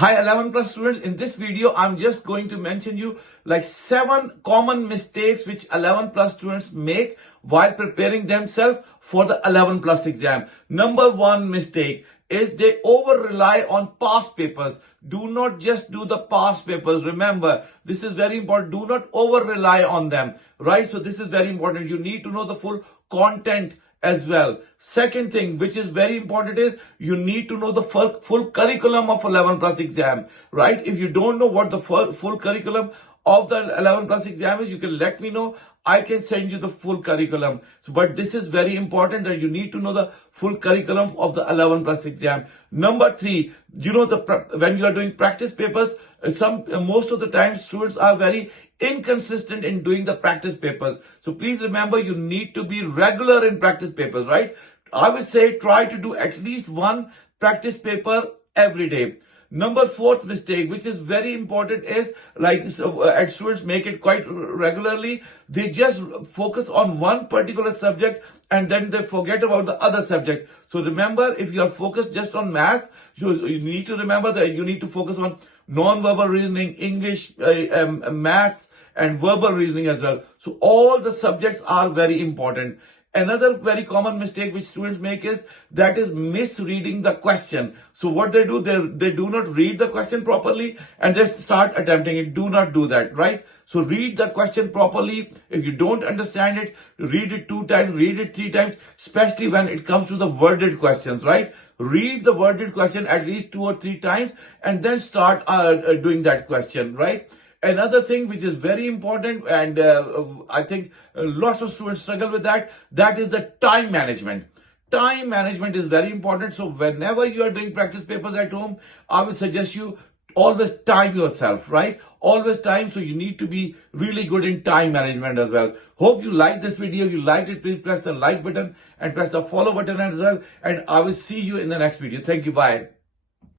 Hi 11 plus students, in this video I'm just going to mention you like 7 common mistakes which 11 plus students make while preparing themselves for the 11 plus exam. Number 1 mistake is they over rely on past papers. Do not just do the past papers. Remember, this is very important. Do not over rely on them, right? So this is very important. You need to know the full content as well. Second thing, which is very important, is you need to know the full curriculum of 11 plus exam, right? If you don't know what the full curriculum of the 11 plus exam is, you can let me know. I can send you the full curriculum. So, but this is very important that you need to know the full curriculum of the 11 plus exam. Number 3, when you are doing practice papers, most of the time students are very inconsistent in doing the practice papers. So please remember, you need to be regular in practice papers, right? I would say try to do at least one practice paper every day. Number 4th mistake, which is very important, is and students make it quite regularly. They just focus on one particular subject and then they forget about the other subject. So remember, if you are focused just on math, you need to remember that you need to focus on non-verbal reasoning, English, math, and verbal reasoning as well. So all the subjects are very important. Another very common mistake which students make is misreading the question. So what they do, they do not read the question properly and they start attempting it. Do not do that, right? So read the question properly. If you don't understand it, read it 2 times, read it 3 times, especially when it comes to the worded questions, right? Read the worded question at least 2 or 3 times and then start doing that question, right? Another thing which is very important, and I think lots of students struggle with that is the time management. Time management is very important. So whenever you are doing practice papers at home, I would suggest you always time yourself, right? Always time. So you need to be really good in time management as well. Hope you like this video. If you liked it, please press the like button and press the follow button as well. And I will see you in the next video. Thank you. Bye.